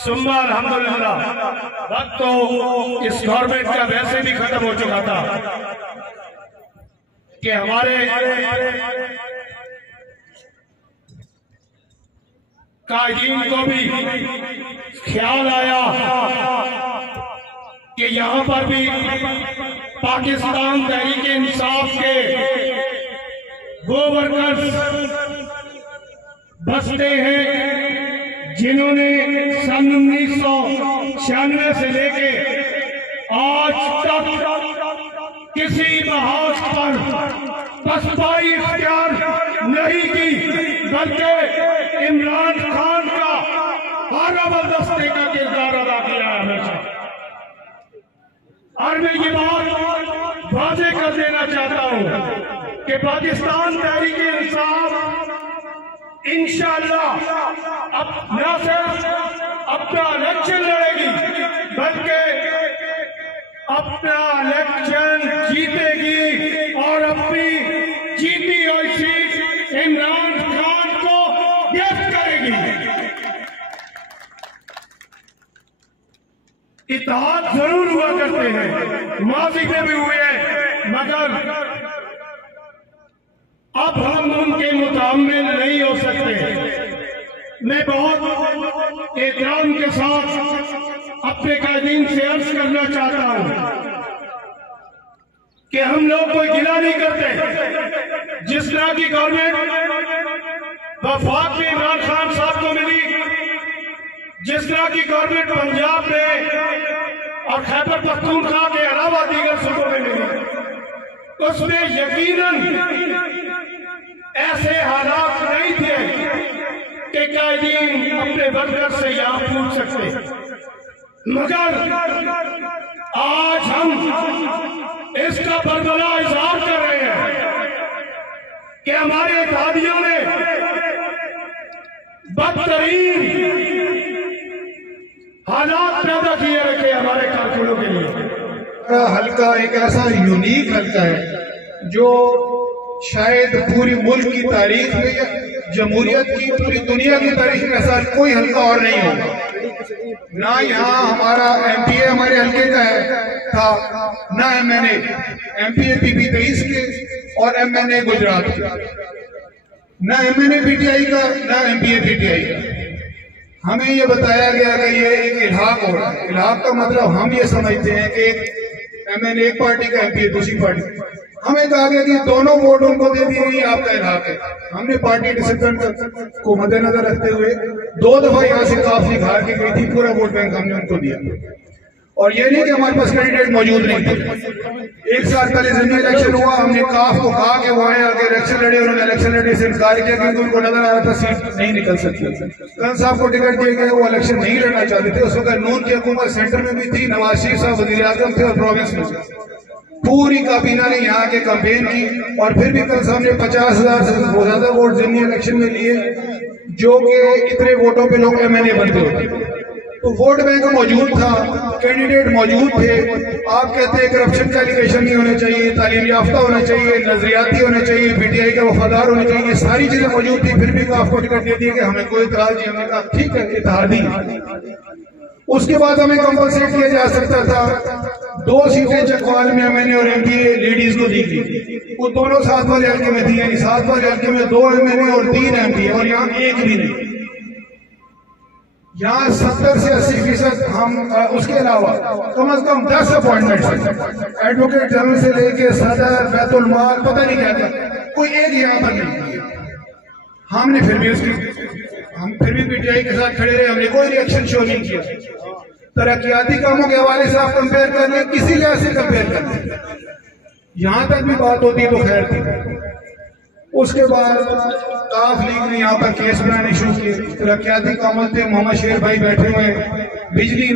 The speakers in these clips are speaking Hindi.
सुम्मा अल्हम्दुलिल्लाह। वक्त तो इस गवर्नमेंट का वैसे भी खत्म हो चुका था कि हमारे कायदीन को भी ख्याल आया कि यहाँ पर भी पाकिस्तान तहरीक इंसाफ के वो वर्कर्स बसते हैं जिन्होंने सन 1996 से लेके आज तक किसी महाज पर पसपाई इख्तियार नहीं की, बल्कि इमरान खान का जबरदस्ती का किरदार अदा किया है हमेशा। और मैं ये बात वाजे कर देना चाहता हूं कि पाकिस्तान तहरीक इंसाफ इंशाअल्लाह अब न सिर्फ अपना इलेक्शन लड़ेगी बल्कि अपना इलेक्शन जीतेगी और अपनी जीती हुई सीट इमरान खान को गिफ्ट करेगी। इत्तेहाद जरूर हुआ करते हैं, माजी में भी हुए हैं, मगर अब हम उनके मुताबिक नहीं हो सकते। मैं बहुत एहतराम के साथ अपने कायदीन से अर्ज करना चाहता हूं कि हम लोग कोई गिला नहीं करते। जिस तरह की गवर्नमेंट वफाक में इमरान खान साहब को मिली, जिस तरह की गवर्नमेंट पंजाब में और खैबर पख्तूनख्वा के अलावा दीगर सूबों में मिली, उसमें यकीनन ऐसे हालात नहीं थे कि कायदीन अपने वर्कर से यहां पूछ सकते। मगर आज हम इसका बरबला इजहार कर रहे हैं कि हमारे इत्तेहादियों ने बदतरीन हालात पैदा किए रखे हमारे कारकुनों के लिए। हल्का एक ऐसा यूनिक हल्का है जो शायद पूरी मुल्क की तारीख में, जमहूरियत की, पूरी दुनिया की तारीख में ऐसा कोई हल्का और नहीं होगा। ना यहाँ हमारा एमपीए हमारे हल्के का था, ना एमएनए, एमपीए पीपी 23 के और एमएनए गुजरात के, ना एमएनए पीटीआई का, ना एमपीए पीटीआई का। हमें ये बताया गया कि ये एक इल्हाक हो रहा है। इल्हाक का मतलब हम ये समझते हैं कि एमएनए एक पार्टी का, एमपीए दूसरी पार्टी। हमें कहा गया कि दोनों वोट उनको दे दिए, ये आपका इल्हाक है। हमने पार्टी डिसिप्लिन को मद्देनजर रखते हुए 2 दफा यहाँ से काफी हार के गई थी, पूरा वोट बैंक हमने उनको दिया। और ये नहीं कि हमारे पास कैंडिडेट मौजूद नहीं थे। 1 साल पहले जिम्मे इलेक्शन हुआ, हमने काफ को कहा कि वो आए आगे इलेक्शन लड़े, उन्होंने इलेक्शन लड़ने से इनकार किया क्योंकि उनको नजर आ रहा था सीट नहीं निकल सकती। खान साहब को टिकट दिए गए, वो इलेक्शन नहीं लड़ना चाहते थे। उस वक्त नून की हुकूमत सेंटर में भी थी, नवाज शरीफ साहब वजीर आजम थे और प्रोविंस में थे। पूरी काबीना ने यहाँ के कैंपेन की और फिर भी कल सामने 50,000 से ज्यादा वोट जिम्मी इलेक्शन में लिए, जो कि इतने वोटों पे लोग एमएनए बनते होते। तो वोट बैंक मौजूद था, कैंडिडेट मौजूद थे। आप कहते हैं करप्शन का एलिगेशन नहीं होने चाहिए, तालीम याफ्ता होना चाहिए, नजरियाती होना चाहिए, पीटीआई का वफादार होना चाहिए, ये सारी चीजें मौजूद थी। फिर भी आपको टिकट दे दिया कि हमें कोई इतराज नहीं। हमने कहा ठीक है, इत्तेहादी। उसके बाद हमें कंपलसेट किया जा सकता था। 2 सीटें चकवाल में एमएनए और एमपीए लेडीज को दी गई, वो दोनों 7 वाले हल्के में थी, यानी 7 वाले हल्के में 2 एमएनए और 3 एमपीए, और यहाँ एक भी नहीं। यहाँ 70 से 80% हम उसके अलावा कम से कम 10 अपॉइंटमेंट, एडवोकेट जनरल से लेके सदर, बैतुल माल, पता नहीं क्या क्या, कोई एक यहाँ पर नहीं। हमने फिर भी पीटीआई के साथ खड़े रहे, हमने कोई रिएक्शन शो नहीं किया। तरक्याती कामों के हवाले से आप कंपेयर कर लें, किसी लिहाज से कंपेयर कर लें, यहां तक भी बात होती है तो खैर थी। उसके बाद काफ लीग ने यहाँ पर केस बनाने शुरू किए। तरक्याती कामों थे, मोहम्मद शेर भाई बैठे हुए हैं, बिजली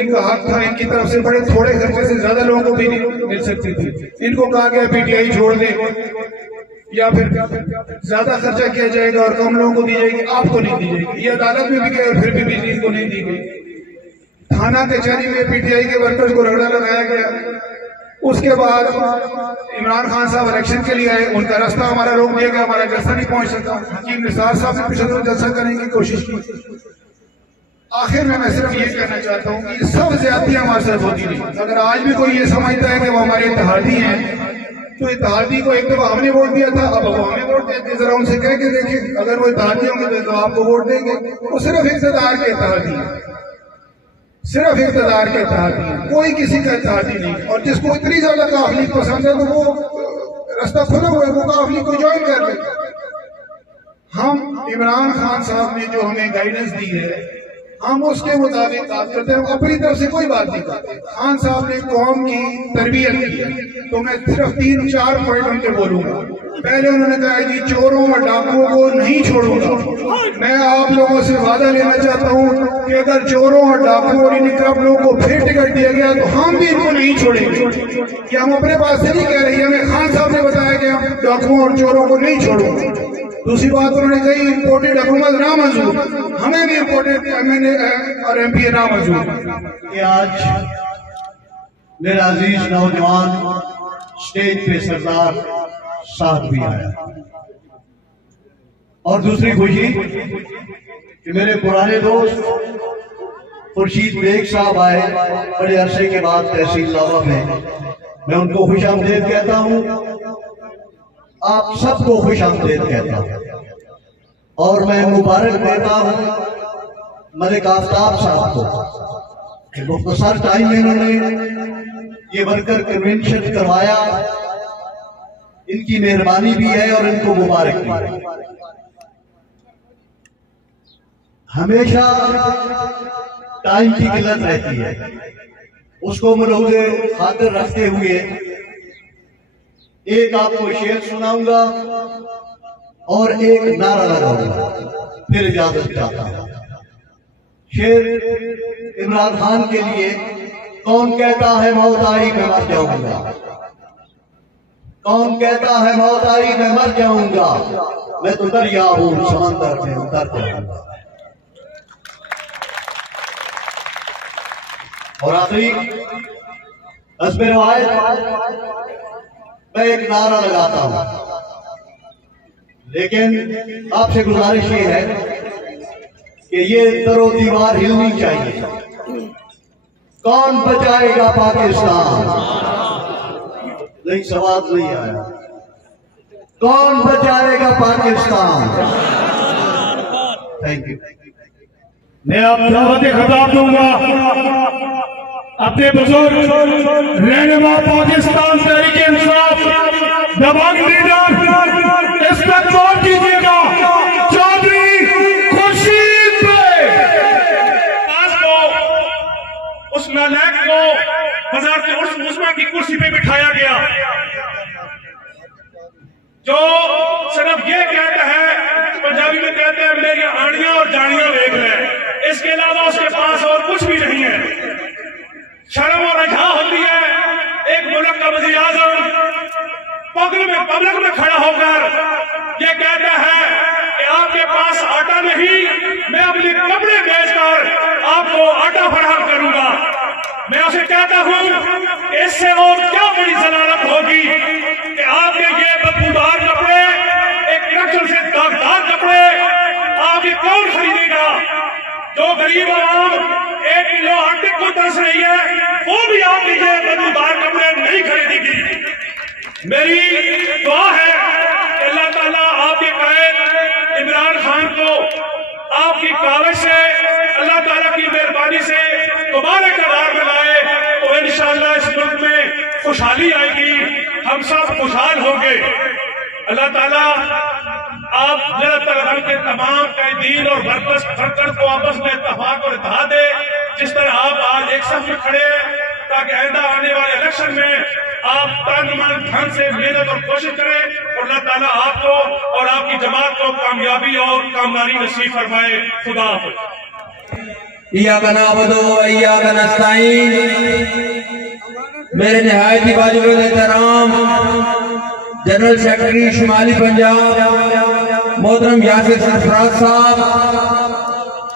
इनका हक था, इनकी तरफ से बड़े थोड़े खर्चे से ज्यादा लोगों को बिजली मिल सकती थी। इनको कहा गया पीटीआई छोड़ दे या फिर ज्यादा खर्चा किया जाएगा और कम लोगों को दी जाएगी, आपको नहीं दी जाएगी। ये अदालत में भी गए और फिर भी बिजली इनको नहीं दी गई। थाना कचहरी में पीटीआई के वर्कर्स को रगड़ा लगाया गया। उसके बाद इमरान खान साहब इलेक्शन के लिए आए, उनका रास्ता हमारा रोक दिया गया, हमारा जलसा नहीं पहुंच सका। हकीम निसार साहब ने पिछले दिनों जलसा करने की कोशिश की। आखिर में मैं सिर्फ ये कहना चाहता हूँ कि सब ज्यादतियां हमारे साथ होती नहीं। अगर आज भी कोई ये समझता है कि वो हमारे इत्तेहादी हैं, तो इत्तेहादी को एक दफा हमने वोट दिया था, अब वो हमें वोट देते। जरा उनसे कह के देखें, अगर वो इत्तेहादी होंगे तो आपको वोट देंगे। वो सिर्फ इक़्तिदार के इत्तेहादी है, सिर्फ इक़्तिदार के इत्तेहादी है, कोई किसी का इत्तेहादी नहीं। और जिसको इतनी ज्यादा काफ लीग पसंद है तो वो रास्ता खुला हुआ है, वो काफ लीग को ज्वाइन कर ले। हम इमरान खान साहब ने जो हमें गाइडेंस दी है, हम उसके मुताबिक बात करते हैं, अपनी तरफ से कोई बात नहीं करते। खान साहब ने कौम की तरबियत की है, तो मैं सिर्फ 3-4 पॉइंट उनके बोलूंगा। पहले उन्होंने कहा कि चोरों और डाकुओं को नहीं छोड़ूंगा। मैं आप लोगों से वादा लेना चाहता हूं कि अगर चोरों और डाकुओं और इन करप्ट लोगों को फिर टिकट दिया गया तो हम भी इनको नहीं छोड़ेंगे। कि हम अपने पास से नहीं कह रहे हैं, हमें खान साहब ने बताया कि हम डाकुओं और चोरों को नहीं छोड़ेंगे। दूसरी बात उन्होंने कही, इम्पोर्टेड हुकूमत ना मंजूर, हमें भी इम्पोर्टेड MNA और MP ना मंजूर। आज मेरा अजीज नौजवान स्टेज पे सरदार साथ भी आया, और दूसरी खुशी कि मेरे पुराने दोस्त खुर्शीद बेग साहब आए बड़े अरसे के बाद तहसील लावा में। मैं उनको खुश आमदेद कहता हूँ, आप सबको खुश आमदेद कहता हूँ, और मैं मुबारक देता हूँ मलिक आफ्ताब साहब को कि मुख्तसर टाइम में इन्होंने ये वर्कर कन्वेंशन करवाया। इनकी मेहरबानी भी है और इनको मुबारक भी है। हमेशा टाइम की किल्लत रहती है, उसको मलहूज़े खातिर रखते हुए एक आपको शेर सुनाऊंगा और एक नारा लगाऊंगा, फिर इजाजत चाहता हूं। शेर इमरान खान के लिए। कौन कहता है मौत आई मैं मर जाऊंगा, कौन कहता है मौत आई मैं मर जाऊंगा, मैं तो दरिया हूं समंदर में उतर जाऊंगा। और आखिरी हस्बे रवायत मैं एक नारा लगाता हूं, लेकिन आपसे गुजारिश ये है कि ये दरो दीवार हिलनी चाहिए। कौन बचाएगा पाकिस्तान? नहीं, सवाल नहीं आया। कौन बचाएगा पाकिस्तान? Thank you. मैं अब दावत खिताब दूंगा अपने बुजुर्ग रहनुमा पाकिस्तान तहरीक इंसाफ दबंग लीडर, इस पर गौर कीजिएगा, चौधरी खुर्शीद को, उस नालायक को वज़ारत उस्मा की कुर्सी पे बिठाया गया, जो सिर्फ ये कहता है, पंजाबी में कहते हैं मेरी आड़ियां और जाड़ियां देख रहे, इसके अलावा उसके पास और कुछ भी नहीं है। शर्म और हया होती है एक मुल्क का वज़ीर आज़म पब्लिक में खड़ा होकर ये कहता है कि आपके पास आटा नहीं, मैं अपने कपड़े बेचकर आपको आटा फराहम करूंगा। मैं उसे कहता हूं इससे और क्या बड़ी जलालत होगी कि आपके ये बदबूदार कपड़े, एक नक्सल से दागदार कपड़े आपके कौन खरीदेगा? जो गरीब आवाम 1 किलो आटे को तरस रही है, वो भी आपके ये बदबूदार कपड़े नहीं खरीदेगी। मेरी दुआ है अल्लाह ताला आपके कायद इमरान खान को आपकी काविश से, अल्लाह ताला की मेहरबानी से तुम्हारे कगार में लाए तो इंशाअल्लाह इस मुल्क में खुशहाली आएगी, हम सब खुशहाल होंगे। अल्लाह ताला आप जरा के तमाम कैदीन और वर्कर्स को आपस में इत्तेफाक और इत्तेहाद दे, जिस तरह आप आज एक साथ में खड़े हैं, ताकि आइंदा आने वाले इलेक्शन में आप तन मन धन से मेहनत और कोशिश करें और अल्लाह ताला आपको और आपकी जमात को कामयाबी और कामयाबी नसीब फरमाए। खुदा हाफ़िज़। इय्याका नअबुदु व इय्याका नस्तईन। मेरे निहायत ही वाजिब एहतराम जनरल सेक्रेटरी शुमाली पंजाब मोहतरम यासिर सरफराज साहब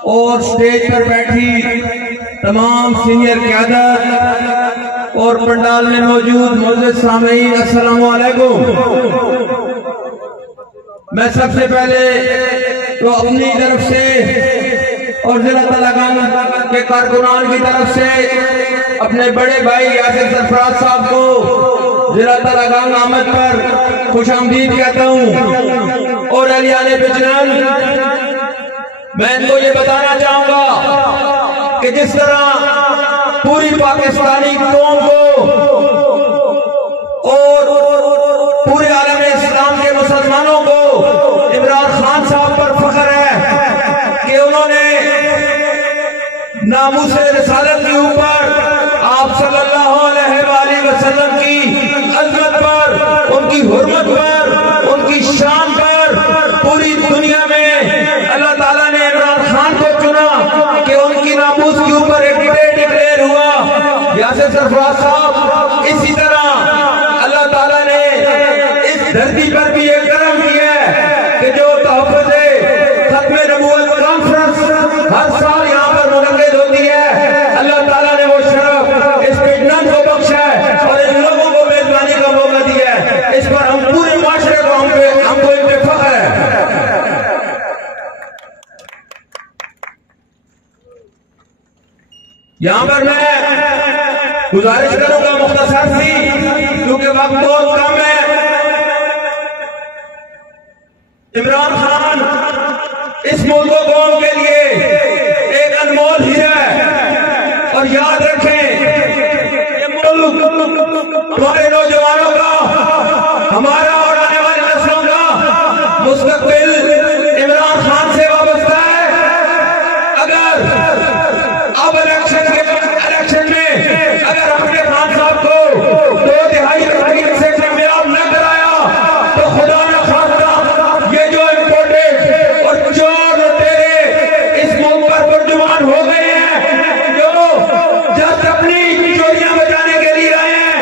और स्टेज पर बैठी तमाम सीनियर क़यादत और पंडाल में मौजूद मोअज़्ज़िज़ सामीईन, अस्सलामु अलैकुम। मैं सबसे पहले तो अपनी तरफ से और जिला तलाकान के कारकुनान की तरफ से अपने बड़े भाई यासिर सरफराज साहब को जिला तलाकान आमद पर खुशामदीद कहता हूँ। और अलियाने बिजनन, मैं इनको ये बताना चाहूंगा कि जिस तरह पूरी पाकिस्तानी कौम को और पूरे आलम इस्लाम के मुसलमानों को इमरान खान साहब पर फख्र है कि उन्होंने नामूस रिसालत के ऊपर आप सल्लल्लाहु अलैहि वसल्लम की अज़मत पर, उनकी हुर्मत पर, उनकी शान पर पूरी दुनिया में अल्लाह ताला ने इमरान खान को चुना कि उनकी नामूस के ऊपर एक डिक्लेयर हुआ। यासिर सरफराज साहब, इसी तरह अल्लाह ताला ने इस धरती पर भी एक करम किया है कि जो तहफ़्फ़ुज़ खत्म नबूवत कॉन्फ्रेंस हर साल यहाँ पर मुनक़्क़िद होती है, अल्लाह ताला ने वो शरफ इस बिजनन को बख्शा है और इन लोगों को मेजबानी का मौका दिया है। इस पर हम पूरे माशरे को हमको इन पे फख्र है। यहाँ पर मैं गुजारिश करूंगा मुख्तसर सी, क्योंकि वक्त बहुत कम है। इमरान खान इस मुल्क कौम के लिए एक अनमोल हीरा है और याद रखें ये मुल्क हमारे नौजवानों का, हमारा और आने वाली नस्लों का मुस्तकबिल इमरान खान से वाबस्ता है। अगर अब इलेक्शन में अगर हमने खान साहब को 2/3 से कामयाब न कराया तो खुदा न खास्ता ये जो इम्पोर्टेड और चोर तेरे इस मुल्क पर बुर्जुमान हो गए हैं, जो जस्ट अपनी चोरियां बचाने के लिए आए हैं,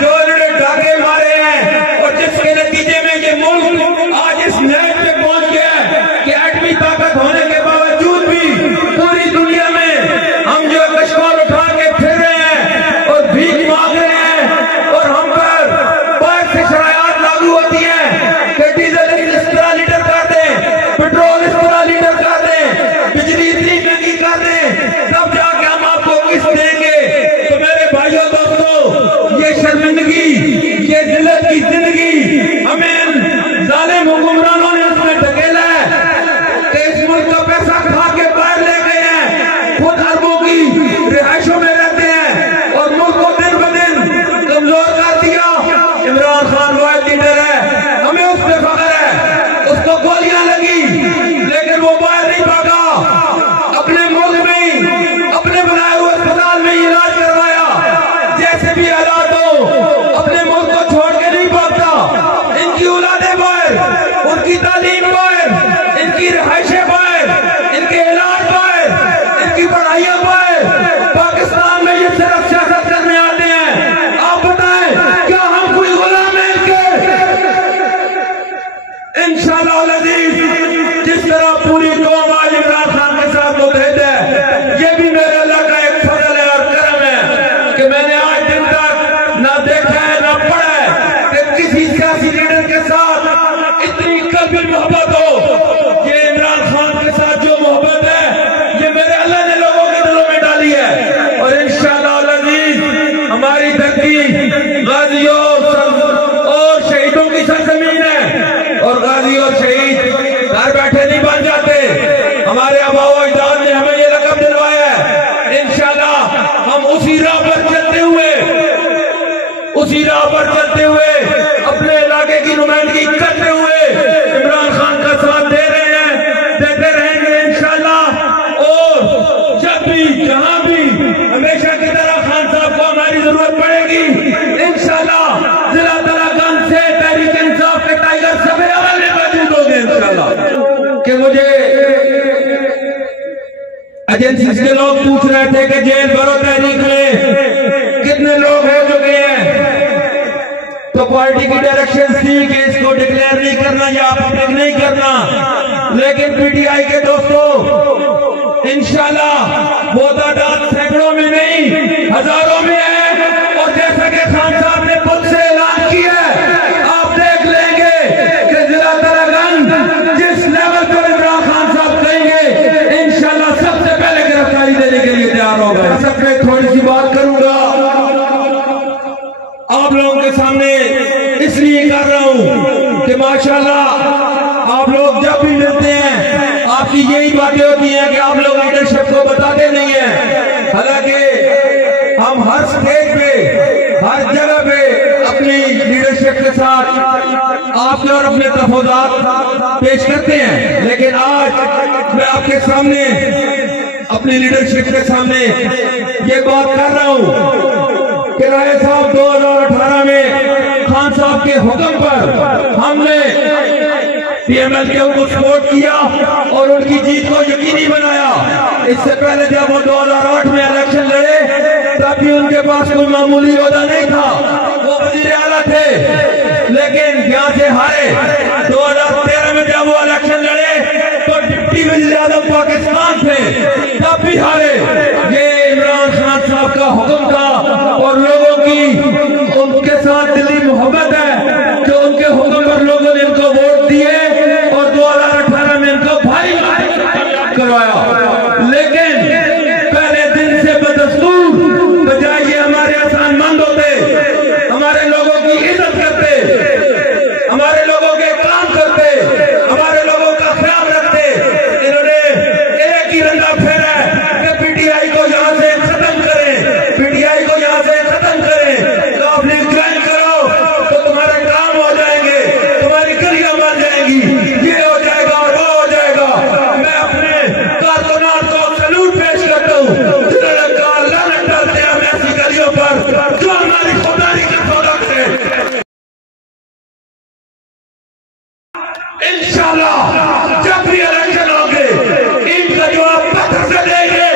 जो इन्होंने डाके मारे हैं और जिसके नतीजे में ये मुल्क आज इस नहज पे पहुंच गया है कि एटमी ताकत होने के बावजूद भी पूरी दुनिया में हम जो कश्मोर उठा के फिर रहे हैं और भीख मांग रहे हैं और हम पर बहुत सी शरायत लागू होती है कि डीजल इस तरह लीटर कर दें, पेट्रोल इस तरह लीटर कर दें, बिजली इतनी महंगी कर दें, तब जाके हम आपको किस्त देंगे। तो मेरे भाइयों दोस्तों, ये शर्मिंदगी, ये जिल्लत की जिंदगी हमें जालिम हुक्मरानों ने उसमें ढकेला है कि इस मुल्क का पैसा खा के बाहर ले गए हैं, खुद अरबों की रिहाइशों में रहते हैं और मुल्क को दिन ब दिन कमजोर कर दिया। इमरान खान वाहिद लीडर है, हमें उस पर फख्र है। उसको गोलियां लगी लेकिन वो बाहर नहीं भागा, अपने मुल्क में ही अपने बनाए हुए अस्पताल में ही इलाज करवाया। जैसे भी हालात हो अपने मुल्क को छोड़ के नहीं भागता। इनकी औलादें बाहर, उनकी तालीम बाहर, इनकी रिहाइशें बाहर, इनके इलाज बाहर, इनकी पढ़ाइयां बाहर। पाकिस्तान में ये सिर्फ सियासत करने आते हैं। आप बताएं क्या हम कोई गुलाम हैं इनके? इंशाअल्लाह अज़ीज, जिस तरह पूरी कौम आज इमरान खान के साथ मुत्तहिद है, ये भी मेरे अल्लाह का एक फजल है और करम है कि मैंने आज दिन तक ना देखा है ना पढ़ा है कि किसी सियासी लीडर के साथ इतनी कल्बी मोहब्बत हो। ये इमरान खान के साथ जो मोहब्बत है ये मेरे अल्लाह ने लोगों के दिलों में डाली है। और इंशाअल्लाह अज़ीज, हमारी धरती गाजियों और शहीदों की सरजमीन है और गाजी और शहीद घर बैठे नहीं बन जाते। हमारे एजेंसी के लोग पूछ रहे थे कि जेल भरो तहरीक में कितने लोग हो चुके हैं, तो पार्टी की डायरेक्शन थी कि इसको डिक्लेयर नहीं करना या पब्लिक नहीं करना, लेकिन पीटीआई के दोस्तों इंशाल्लाह वो तादाद सैकड़ों में नहीं हजारों में है। और जैसा कि खान साहब ने खुद से ऐलान किया है, आप देख लेंगे कि जिला तरागंज जिस लेवल पर इमरान खान साहब कहेंगे इंशाल्लाह सबसे पहले गिरफ्तारी देने के लिए तैयार होगा। सब में थोड़ी सी बात करूंगा आप लोगों के सामने, इसलिए कर रहा हूं कि माशाल्लाह आप लोग जब भी मिलते हैं आपकी यही बातें होती हैं कि आप लोग लीडरशिप को बताते नहीं हैं। हालांकि हम हर स्टेज पे हर जगह पे अपनी लीडरशिप के साथ आपके और अपने तफावत पेश करते हैं, लेकिन आज मैं आपके सामने अपनी लीडरशिप के सामने ये बात कर रहा हूं कि राय साहब 2018 में खान साहब के हुक्म पर हमने पीएमएल के उनको सपोर्ट किया और उनकी जीत को यकीनी बनाया। इससे पहले जब वो 2008 में इलेक्शन लड़े तब भी उनके पास कोई मामूली ओहदा नहीं था, वो वजीर आला थे, लेकिन यहाँ से हारे। 2013 में जब वो इलेक्शन लड़े तो डिप्टी वजीर आजम पाकिस्तान थे, तब भी हारे। ये इमरान खान साहब का हुक्म था और लोगों की उनके साथ दिली मोहब्बत है जो उनके हुक्म पर लोगों ने इनको वोट दिए और 2018 में इनको भारी करवाया। लेकिन पहले दिन से बदस्तूर बजाय ये हमारे आसानमंद होते, हमारे लोगों की इज्जत करते, हमारे लोगों के काम करते, हमारे लोगों का ख्याल रखते, इन्होंने एक ही रंगा फेरा कि पीटीआई को यहाँ से खत्म करें, पीटीआई को यहाँ से खत्म करें। तो आप लीग ज्वाइन करो तो तुम्हारे काम हो जाएंगे, तुम्हारी गलियां बन जाएंगी, ये हो जाएगा और वो हो जाएगा। मैं अपने कारकुनान को सैल्यूट पेश करता हूँ जिन्होंने कहा लानत डालते हैं हम ऐसी गलियों पर जो हमारी खुदारी के प्रोडक्ट है। इंशाल्लाह जब भी इलेक्शन होंगे इनका जवाब पत्र से देंगे,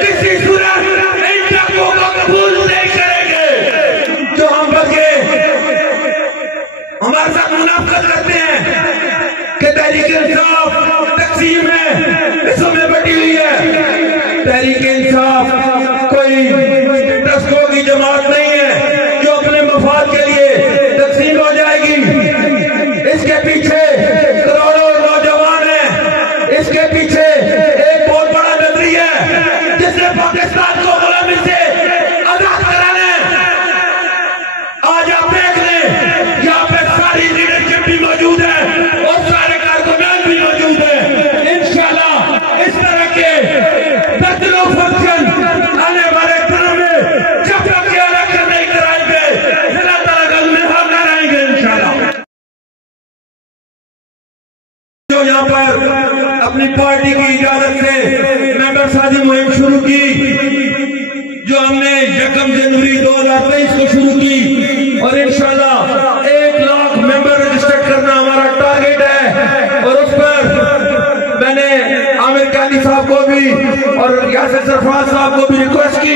किसी सूरत इन तकों को कबूल नहीं करेंगे जो हम बगे हमारे साथ मुनाफिकत करते हैं कि तहरीक इंसाफ तकसीम में हिस्सों में बटी हुई है। तहरीक इंसाफ कोई दस्तों की जमात नहीं है जो अपने मफाद के लिए तकसीम हो जाएगी। इसके पीछे करोड़ों नौजवान हैं, इसके पीछे एक बहुत बड़ा नजरिया है जिसने पाकिस्तान को गुलामी से आजाद कराना है। आज आप देख लें यहाँ पे सारी लीडरशिप भी मौजूद है और सारे कारकुनान भी मौजूद है। इंशाल्लाह इस तरह के दर्जनों फंक्शन आने वाले दिनों में जब तक ये इलेक्शन नहीं कराएंगे जिला तरागंज में हम न रहेंगे इंशाल्लाह। जो यहाँ पर अपनी पार्टी की इजाजत से मेंबर साजी मुहिम शुरू की, जो हमने 1 जनवरी 2023 को शुरू की और इंशाल्लाह 1 लाख मेंबर रजिस्टर करना हमारा टारगेट है। और उस पर मैंने आमिर काली साहब को भी और यासिर सरफराज साहब को भी रिक्वेस्ट की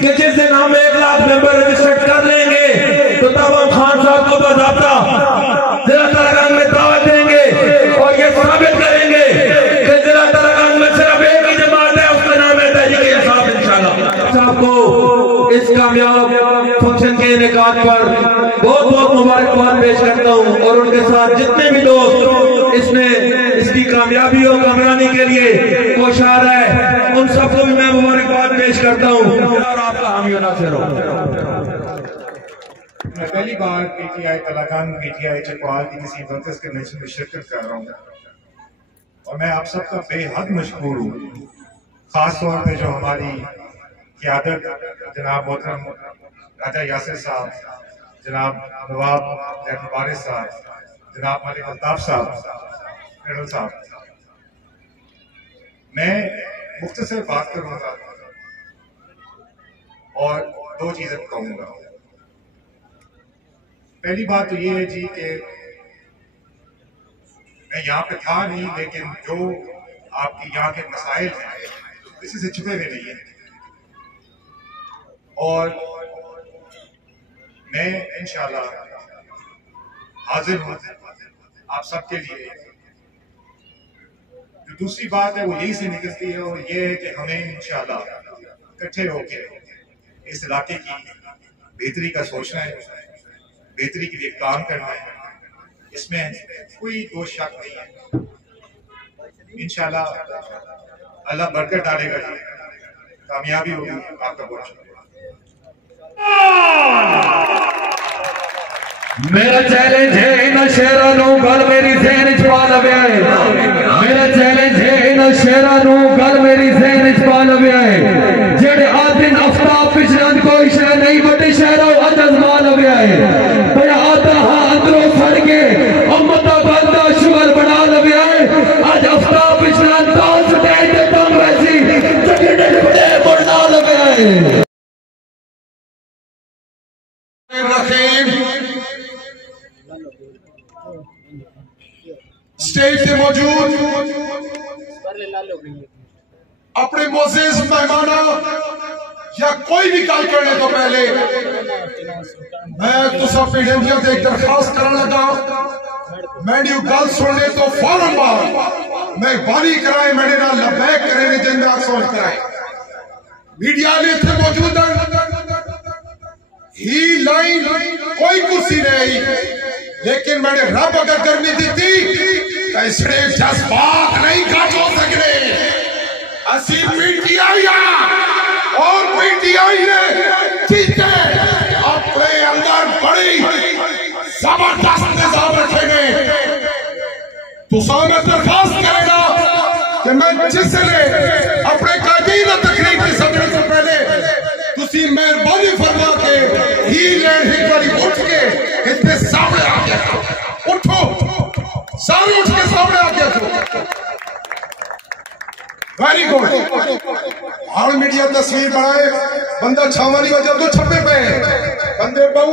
कि जिस दिन हम 1 लाख मेंबर रजिस्टर कर लेंगे तो तब हम खान साहब को बाज़ाब्ता जिला तरागंज में दावत देंगे और ये साबित करेंगे कि जिला तरागंज में सिर्फ एक ही जमात है, उसका नाम है तहरीक इंसाफ। इंशाल्लाह साहब को इस कामयाब फंक्शन के इनेकाद पर बहुत बहुत मुबारकबाद पेश करता हूँ और उनके साथ जितने भी दोस्त इसमें इसकी कामयाबी और कामयाबी के लिए कोशार है उन सबको भी मैं मुबारकबाद पेश करता हूँ और आपका हामी होना से मैं पहली बार पीटीआई तरागंज पीटीआई चकवाल की किसी मरकज के मैच में शिरकत कर रहा हूँ और मैं आप सबका बेहद मशहूर हूँ, खास तौर पे जो हमारी क़यादत जनाब मोहतरम राजा यासिर साहब, जनाब नवाब जैन साहब, जनाब मलिक अल्ताफ साहब, कर्नल साहब। मैं मुख्तसर बात करूंगा और 2 चीजें कहूंगा। पहली बात तो ये है जी कि मैं यहाँ पे था नहीं, लेकिन जो आपकी यहाँ के मसाइल हैं किसी से छुपे हुए नहीं है। और मैं इंशाल्लाह हाजिर हूं आप सबके लिए। जो दूसरी बात है वो यही से निकलती है, और ये है कि हमें इंशाल्लाह इकट्ठे होकर इस इलाके की बेहतरी का सोचना है, बेहतरी के लिए काम करना है, इसमें कोई दो शक नहीं है। इंशाल्लाह अल्लाह बरकत डालेगा, कामयाबी होगी। आपका बहुत शुक्रिया। मेरा चैलेंज है इन शेरां नूं गल मेरी ज़हन च पा लवे। मेरा चैलेंज है इन शेरां नूं गल मेरी ज़हन च पा लवे। जेड़े आदिन आफ्ताब पिछड़न कोई शह नहीं बटे शहरों अजमा लवे। बड़ा आता हां अंदरों फड़ के उम्मत बंदा शुगर बना लवे। आज आफ्ताब पिछड़न दास दे ते तुम वैसी जगड़े बड़े बना लवे। स्टेज पे मौजूद अपने मोज़ेज़ मेहमानों या कोई भी गल करने तो पहले मैं तुसा पीढ़ियों से एक दरखास्त करने लगा। मैंने गल सुनने तो फौरन बाद मेहरबानी कराए मेरे नाल लबैक करे जिंदा सोच कराए। मीडिया ने इतने मौजूद ही लाइन कोई कुर्सी नहीं, लेकिन मैंने रब अगर गर्मी दी थी कैसे जज्बात नहीं काट हो सकते। असी पीटीआई और पीटीआई ने जीते अपने अंदर बड़ी जबरदस्त निजाम रखेंगे। तो मैं दरखास्त करेगा कि मैं जिसने अपने कायदीन तकरीर की सबसे से पहले तुसी मेहरबानी फरमा के ही लैंड एक बारी उठ के इतने सामने आ गया। उठो सारे उठ के सामने आ गया। Very good. हर मीडिया तस्वीर बनाए बंदा छावा नहीं वजह तो छपे पे बंदे बहु,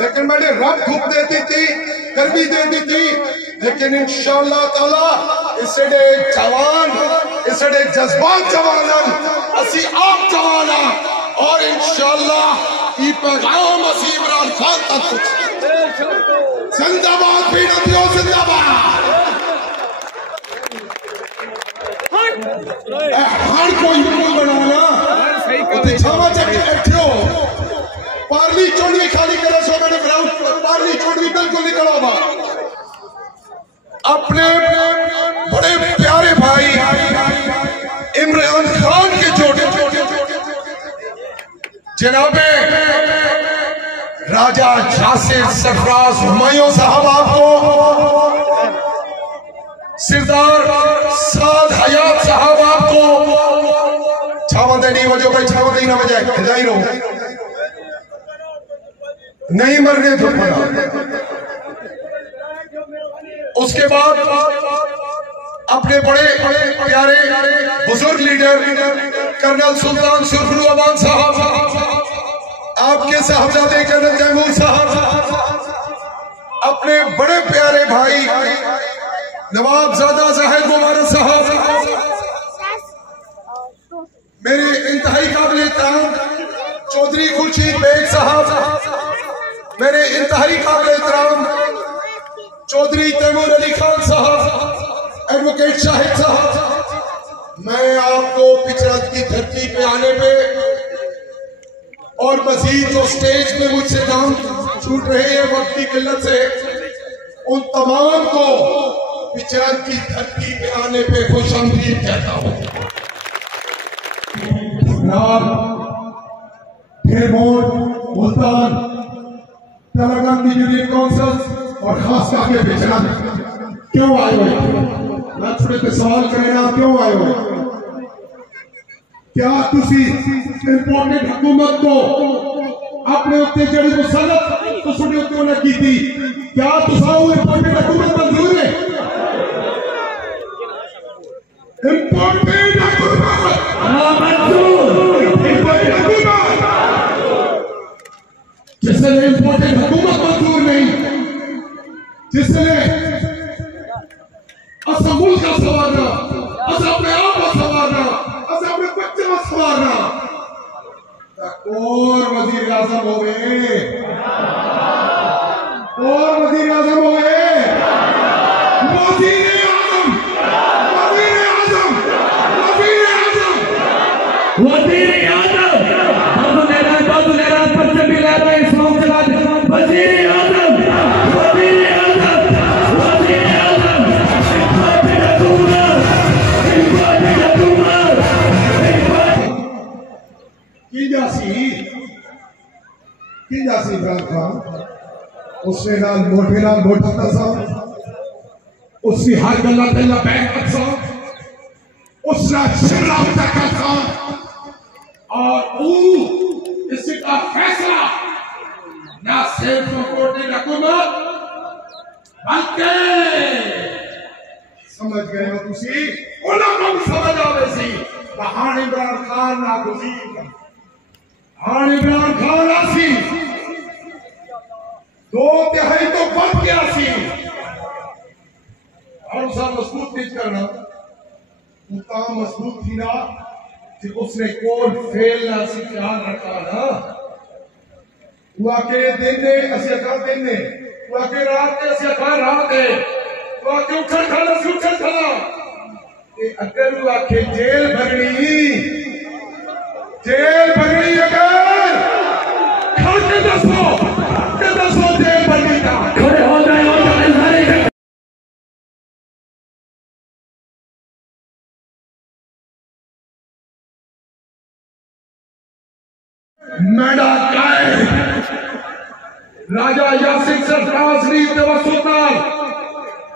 लेकिन मैंने रब धूप देती थी गर्मी दे दी थी, लेकिन इंशाअल्लाह ताला इसडे जवान इसडे जज्बात जवान असी आप जवाना और इंशाअल्लाह ये पैगाम असी इमरान खान तक जिंदाबाद पीडब्ल्यू जिंदाबाद। हर कोई बनाना छावा चक्के बैठे हो। पारली चोड़ी खाली करे सो मैंने ग्राउंड पारली चोड़ी बिल्कुल निकला हुआ। अपने बड़े प्यारे भाई इमरान खान के छोटे जनाबे राजा जासिर सरफराज हुमायूं साहब आपको, सरदार साद हयात साहब आपको छावा देनी वजह भाई छावा देना वजह जाहिर हो नहीं मरने तो पड़ा। उसके बाद अपने बड़े प्यारे बुजुर्ग लीडर कर्नल सुल्तान सुरखरू अमान साहब, आपके साहबजादे कर्नल तैमूर साहब, अपने बड़े प्यारे भाई नवाबजादा जाहिर मुबारक साहब, मेरे इंतहाई काबिल एहतराम चौधरी खुर्शीद बेग साहब, मेरे इंतहाई काबिल एहतराम चौधरी तैमूर अली खान साहब, एडवोकेट शाहिद साहब। मैं आपको पिछड़त की धरती पे आने पे और मजीद जो स्टेज पे मुझसे काम छूट रहे हैं वक्त की किल्लत से, उन तमाम को पिछड़त की धरती पे आने पे खुशामदीद कहता हूँ। मुल्तान तेलंगाना यूनियन काउंसिल और खास करके पिछड़ा क्यों आए हुए? मैं थोड़े पे सवाल करें आप क्यों आए हुए? क्या तुसी इंपोर्टेड हुकूमत को अपने उत्ते जड़ी मुसलत तो सुनी उत्ते उन्हें की थी, क्या तुसाओ इंपोर्टेड हुकूमत मंजूर है? इंपोर्टेड हुकूमत जिसने इंपोर्टेड हुकूमत मंजूर नहीं, जिसने असम मुल्क का सवारना, असम अपने आप का सवारना, असम अपने मारना और वजीर आजम हो गए, और वजीर आजम हो गए, वजीर आजम, वजीर आजम, वजीर आजम, वजीर आजम, बाजू ले रहा बच्चे भी ले रहे हैं, इस्लाम के बाद वजीर आजम, वजीर आजम, वजीर आजम, की जासी इमरान खान उसने नाल मोटे नाल मोटा तसा, उसकी हर गल्ला तेला बैठ तसा, उसने शिमला तक तसा, और इसका फैसला ना सिर्फ कोर्ट हुकूमत बल्कि समझ गए हो तुसी उन्होंने भी समझ आवे सी हाँ इमरान खान ना गुज़ीर, हाँ इमरान खान आसी 2/3 तो बन गया सी, और उसा मजबूत नहीं करना उतना मजबूत थी ना कि उसने कौन फेल ना सी ख्याल रखा ना, हुआ के दिन ने असी अकार दिन ने, हुआ के रात ने असी अकार रात है, हुआ के उठन खाना सी उठन खाना, अगर हुआ के जेल भरनी अगर खाते दसो जेल भरनी का खड़े हो जाए सारे मेरा काय राजा यासिर सरफराज रीत सुल्तान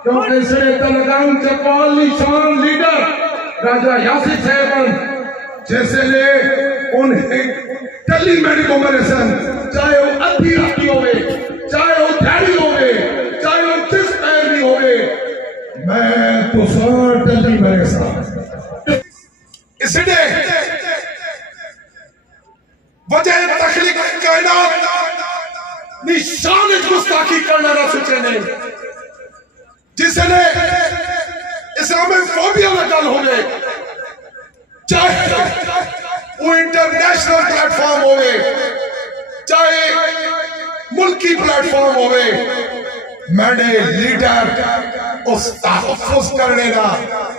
क्योंकि सरे तलगाम चपाल निशान लीडर राजा यासिर साहब जैसे ने उन्हें टली मेडिको मेडिसन चाहे वो अद्धी राती होवे, चाहे वो ध्याड़ी होवे, चाहे वो जिस पैर भी होवे, मैं तो सर टली मेडिसन इसलिए वजह तखलीक कायनात निशान गुस्ताखी करना ना सोचे नहीं, जिसने इस्लामिक फोबिया में गल हो गए, चाहे वो इंटरनेशनल प्लेटफॉर्म होवे, चाहे मुल्की प्लेटफॉर्म होवे, मैंने लीडर उस तहफ़्फ़ुज़ करने ना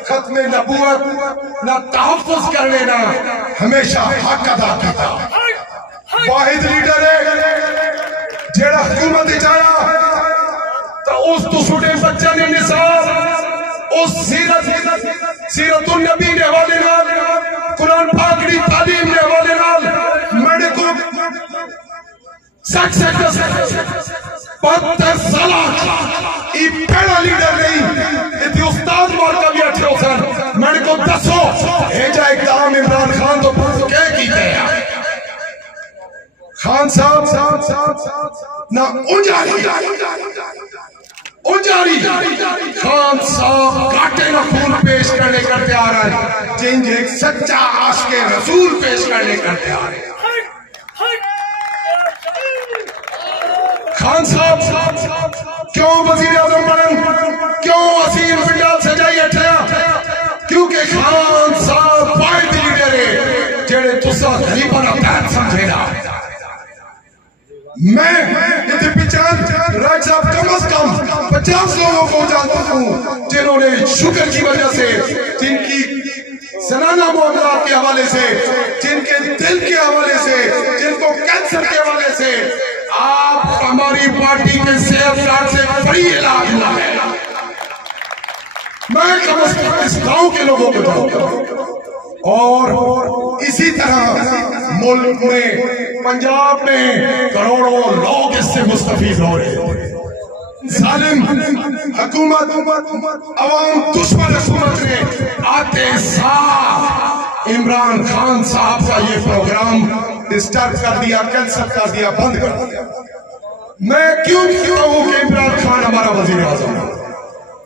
खत्म नबूवत ना तहफ़्फ़ुज़ करने ना हमेशा हक अदा किया। वाहिद लीडर है जेड़ा हुकूमत जाया तो उस तो छोटे बच्चे ने निसाब उस सीरतुन नबी के हवाले नाल कुरान पाक की तालीम के हवाले नाल मैंने को 70 साल ये पहला लीडर नहीं इतने उस्ताद मार्का भी अच्छे हो सन मैंने को दसो ये जा इकदाम इमरान खान तो क्या कीते हैं खान साहब ना उजारी खान साहब काटे ना खून पेश करने का तैयार है, जिन एक सच्चा आशिक़े रसूल पेश करने का तैयार है। खान साहब क्यों वजीर आज़म बने, क्यों असीम पिंडाल सजाई अठया, क्योंकि खान साहब वाहिद लीडर है जेड़े तुसा गरीबा दा दर्द समझेगा। मैं इतने पहचान राज साहब कम से कम 50 लोगों को जानता हूँ जिन्होंने शुगर की वजह से, जिनकी सलाना मामलात के हवाले से, जिनके दिल के हवाले से, जिनको कैंसर के हवाले से आप हमारी पार्टी के सेहत कार्ड से बड़ी इलाज हुआ है। मैं कम से कम इस गांव के लोगों को जानता हूँ और इसी तरह मुल्क में पंजाब में करोड़ों लोग इससे मुस्तफीद हो रहे हैं। जालिम हुकूमत अवाम दुश्मन हुकूमत ने आते साथ इमरान खान साहब का ये प्रोग्राम डिस्टर्ब कर दिया, कैंसिल कर दिया, बंद कर दिया। मैं क्यों कहूं कि इमरान खान हमारा वजीर आज़म है।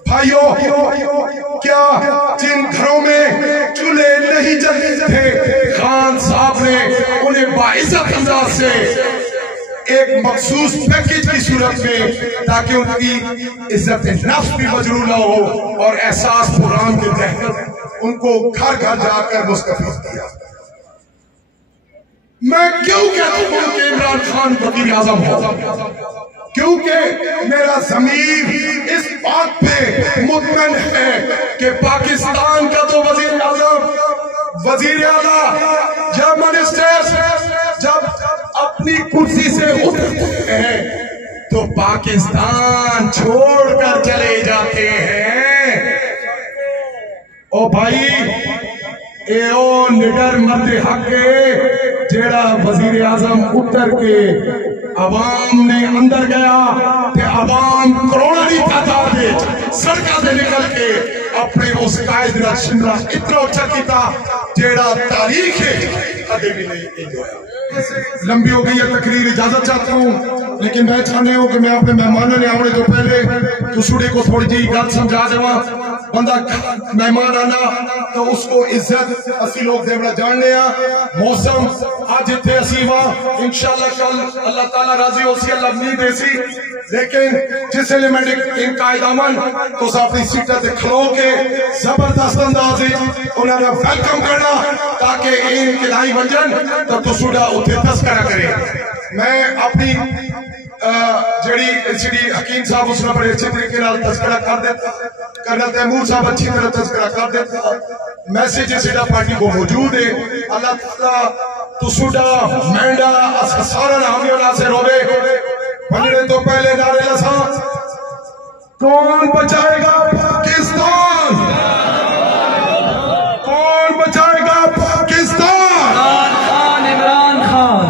भाइयों क्या जिन घरों में चूल्हे नहीं जलते थे खान साहब ने उन्हें बाइज्जत अंदाज से एक मखसूस पैकेज की सूरत में, ताकि उनकी इज्जत नफ्स भी मजरूह न हो और एहसास प्रोग्राम के तहत उनको घर घर जाकर मुस्तफीद किया। मैं क्यों कहता हूं कि इमरान खान वजीर आजम हो? क्योंकि मेरा ज़मीर इस बात पे मुतमइन है कि पाकिस्तान का तो वजीर आजम, वजीर आला, जब मिनिस्टर्स जब अपनी कुर्सी से उठते हैं तो पाकिस्तान छोड़कर चले जाते हैं। ओ भाई, एओ निडर मर्द हक जेड़ा वजीर आजम उतर के अवाम ने अंदर गया ते अवाम करोड़ों की तादाद सड़कों से निकल के अपने उस कायद का शिमला इतना उच्चा किया जेड़ा तारीख है कभी भी नहीं होया। लंबी हो गई है तकरीर, इजाजत चाहता हूँ, लेकिन मैं चाहते हूँ कि मैं अपने मेहमानों ने आने तो पहले तुसुड़े को थोड़ी जी गल समझा देवा। बंदा मेहमान आना तो उसको इज्जत असी लोग देवड़ा जानने मौसम अज इतने असी वहां इंशाल्लाह कल अल्लाह ताला राजी हो सी, अल्लाह नहीं दे सी, लेकिन जिसले मैं कायदामन तो अपनी सीटा से खलो के जबरदस्त अंदाज उन्होंने वेलकम करना ताकि इनकलाई वंजन तो तुसुड़ा उथे तस्करा करे। मैं अपनी जड़ी एचडी हकीम साहब उसने बड़े अच्छे तरीके तस्करा कर देता, कर्नल तैमूर साहब अच्छी तरह तस्करा कर देता। मैसेज सीधा पार्टी को मौजूद है। अल्लाह ताला तुसुड़ा मैंडा सारा हामियों से रोवे बनने तो पहले नारे लसा, कौन बचाएगा पाकिस्तान, कौन बचाएगा पाकिस्तान, इमरान खान।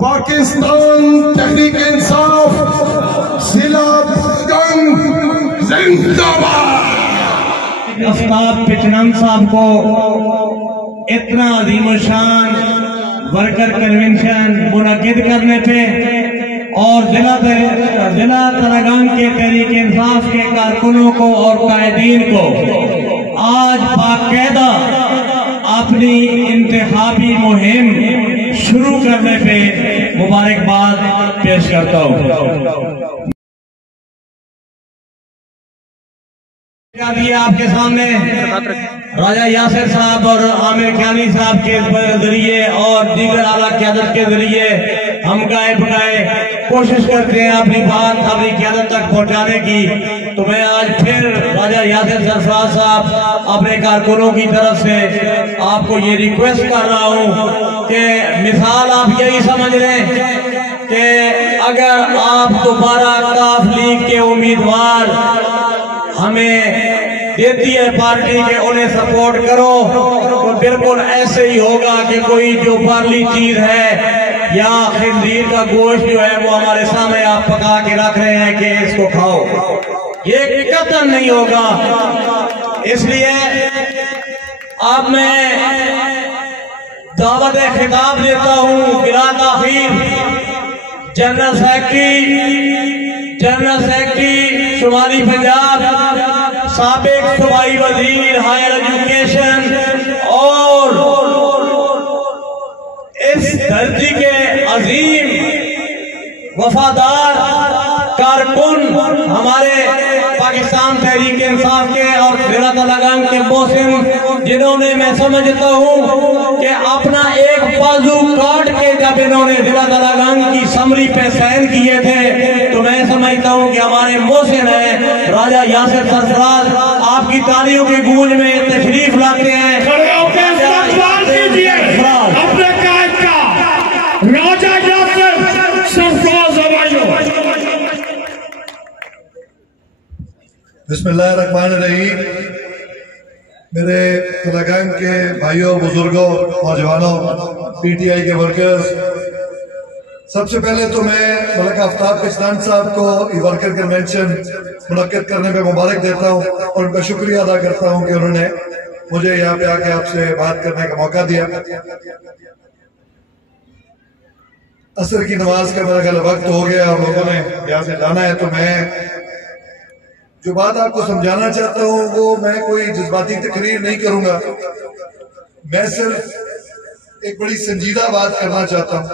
पाकिस्तान तहरीक इंसाफ जिला जिंदाबाद। उस्ताद पिचनम साहब को इतना अजीमशान वर्कर कन्वेंशन मुनक्किद करने पे और जिला तरागान के तहरीक इंसाफ के कारकुनों को और कायदीन को आज बाकायदा अपनी इंतखाबी मुहिम शुरू करने पे मुबारकबाद पेश करता हूँ। आपके सामने राजा यासिर साहब और आमिर ख्यानी साहब के जरिए और दीगर आला क़यादत के जरिए हम गाए बगाए कोशिश करते हैं अपनी बात अपनी क़यादत तक पहुंचाने की। तो मैं आज फिर राजा यासिर सरफराज साहब अपने कारकुनों की तरफ से आपको ये रिक्वेस्ट कर रहा हूँ कि मिसाल आप यही समझ लें कि अगर आप दोबारा काफ लीग के उम्मीदवार हमें देती है पार्टी के उन्हें सपोर्ट करो तो बिल्कुल ऐसे ही होगा कि कोई जो बारली चीज है या खिंजीर का गोश्त जो है वो हमारे सामने आप पका के रख रहे हैं कि इसको खाओ, ये कतई नहीं होगा। इसलिए अब मैं दावत खिताब देता हूँ बिला ताखीर जनरल सेक्रेटरी शुमाली पंजाब, साबिक सूबाई वजीर हायर एजुकेशन और इस धरती के अजीम वफादार कारकुन हमारे पाकिस्तान तहरीक इंसाफ के और जिला तरागान के मोहसिन, जिन्होंने मैं समझता हूँ कि अपना एक बाजू काट के जब इन्होंने जिला तरागान की समरी पे साइन किए थे तो मैं समझता हूँ कि हमारे मोहसिन है राजा यासिर सरफराज आपकी तालियों की गूंज में तशरीफ लाते हैं। अपने कायद का राजा यासिर सरफराज बिस्मिल्लाहिर्रहमानिर्रहीम। मेरे तरागान के भाइयों, बुजुर्गों, नौजवानों, पीटीआई के वर्कर्स, सबसे पहले तो मैं मलिक आफ्ताब पिचनान साहब को वर्कर कन्वेंशन मुनक्किद करने में मुबारक देता हूँ और उनका शुक्रिया अदा करता हूँ कि उन्होंने मुझे यहाँ पे आके आपसे बात करने का मौका दिया। असर की नमाज का मेरा ख्याल वक्त हो गया और लोगों ने यहाँ से जाना है, तो मैं जो बात आपको समझाना चाहता हूँ वो मैं कोई जज्बाती तकरीर नहीं करूंगा, मैं सिर्फ एक बड़ी संजीदा बात करना चाहता हूँ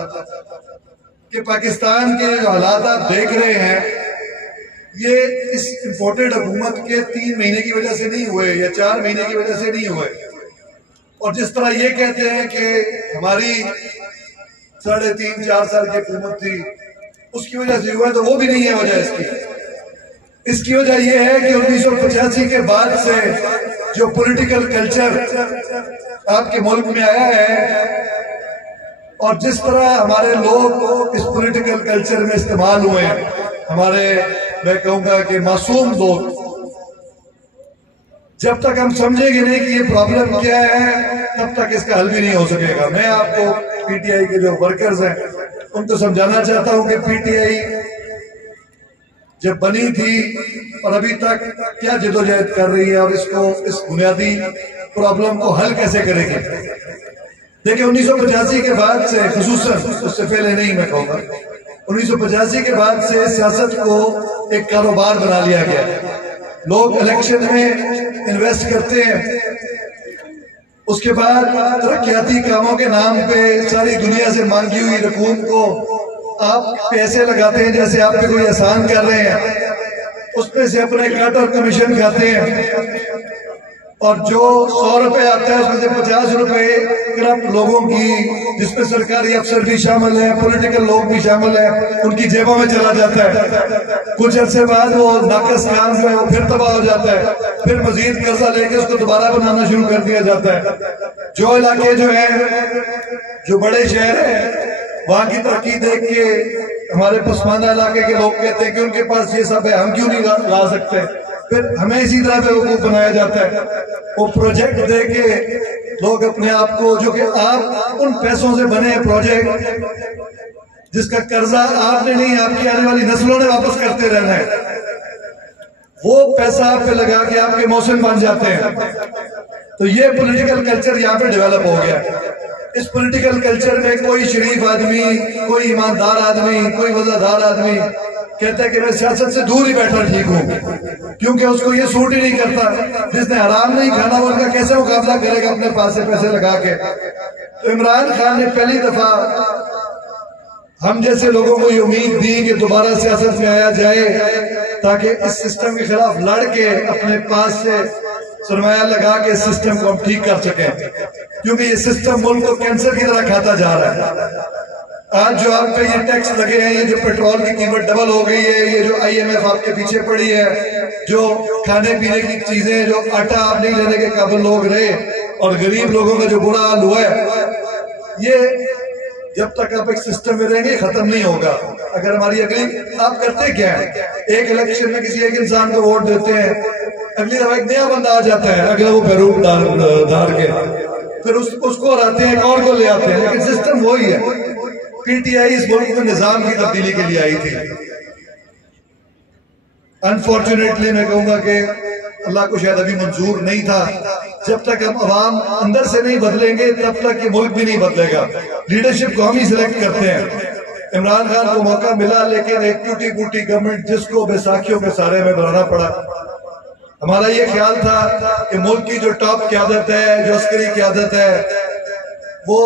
कि पाकिस्तान के जो हालात आप देख रहे हैं ये इस इम्पोर्टेड हुकूमत के 3 महीने की वजह से नहीं हुए या 4 महीने की वजह से नहीं हुए। और जिस तरह ये कहते हैं कि हमारी 3.5-4 साल की हुकूमत थी, उसकी वजह से हुआ, तो वो भी नहीं है वजह इसकी। इसकी वजह यह है कि 1985 के बाद से जो पॉलिटिकल कल्चर आपके मुल्क में आया है और जिस तरह हमारे लोग इस पॉलिटिकल कल्चर में इस्तेमाल हुए हैं, हमारे मैं कहूंगा कि मासूम लोग, जब तक हम समझेंगे नहीं कि ये प्रॉब्लम क्या है तब तक इसका हल भी नहीं हो सकेगा। मैं आपको पीटीआई के जो वर्कर्स हैं उनको समझाना चाहता हूं कि पीटीआई जब बनी थी और अभी तक क्या जदोजहद कर रही है और इसको इस बुनियादी प्रॉब्लम को हल कैसे करेगी। देखिए 1985 के बाद से, खुसूसन उससे पहले नहीं मैं कहूँगा, 1985 के बाद से सियासत को एक कारोबार बना लिया गया। लोग इलेक्शन में इन्वेस्ट करते हैं, उसके बाद तरक्याती कामों के नाम पे सारी दुनिया से मांगी हुई रकूम को आप पैसे लगाते हैं जैसे आप पे कोई एहसान कर रहे हैं, उसमें से अपने कट और कमीशन खाते हैं और जो 100 रुपए आता है उसमें से 50 रुपए करप्ट लोगों की, जिसमें सरकारी अफसर भी शामिल है, पॉलिटिकल लोग भी शामिल है, उनकी जेबों में चला जाता है। कुछ अरसे बाद वो नाकस काम जो है वो फिर तबाह हो जाता है, फिर मजीद कर्जा लेके उसको दोबारा बनाना शुरू कर दिया जाता है। जो इलाके जो है, जो बड़े शहर है, वहां की तरक्की देख के हमारे पसमानदा इलाके के लोग कहते हैं कि उनके पास ये सब है, हम क्यों नहीं ला सकते। फिर हमें इसी तरह बेवकूफ बनाया जाता है। वो प्रोजेक्ट दे के लोग अपने आप को, जो कि आप उन पैसों से बने प्रोजेक्ट जिसका कर्जा आपने नहीं, आपकी आने वाली नस्लों ने वापस करते रहना है, वो पैसा आप पे लगा के आपके मौसम बन जाते हैं। तो ये पॉलिटिकल कल्चर यहाँ पे डेवलप हो गया। इस पॉलिटिकल कल्चर में कोई शरीफ आदमी, कोई ईमानदार आदमी, कोई वफादार आदमी कहता है कि मैं सियासत से दूर ही बैठा ठीक हूँ, क्योंकि उसको ये सूट ही नहीं करता। जिसने हराम नहीं खाना वो उनका कैसे मुकाबला करेगा अपने पास से पैसे लगा के। तो इमरान खान ने पहली दफा हम जैसे लोगों को ये उम्मीद दी कि दोबारा सियासत में आया जाए ताकि इस सिस्टम के खिलाफ लड़ के अपने पास से सरमाया लगा के सिस्टम को हम ठीक कर सकें, क्योंकि ये सिस्टम मुल्क को कैंसर की तरह खाता जा रहा है। आज जो आप पे ये टैक्स लगे हैं, ये जो पेट्रोल की कीमत डबल हो गई है, ये जो IMF आपके पीछे पड़ी है, जो खाने पीने की चीजें, जो आटा आप नहीं लेने के काबिल लोग रहे और गरीब लोगों का जो बुरा हाल हुआ है, ये जब तक आप एक सिस्टम में रहेंगे खत्म नहीं होगा। अगर हमारी अगली, आप करते क्या है, एक इलेक्शन में किसी एक इंसान को वोट देते हैं, अगली दफा एक नया बंदा आ जाता है, अगला वो पैरूक धार के फिर उसको हराते हैं, और को ले आते हैं, लेकिन सिस्टम वही है। पीटीआई इस मुल्क में निजाम की तब्दीली के लिए आई थी। अनफॉर्चुनेटली मैं कहूंगा कि अल्लाह को शायद अभी मंजूर नहीं था। जब तक हम अवाम अंदर से नहीं बदलेंगे तब तक ये मुल्क भी नहीं बदलेगा। लीडरशिप को हम ही सिलेक्ट करते हैं। इमरान खान को मौका मिला, लेकिन एक टूटी फूटी गवर्नमेंट जिसको बैसाखियों के सारे में बनाना पड़ा। हमारा ये ख्याल था कि मुल्क की जो टॉप क़यादत है, जो अस्करी क़यादत है, वो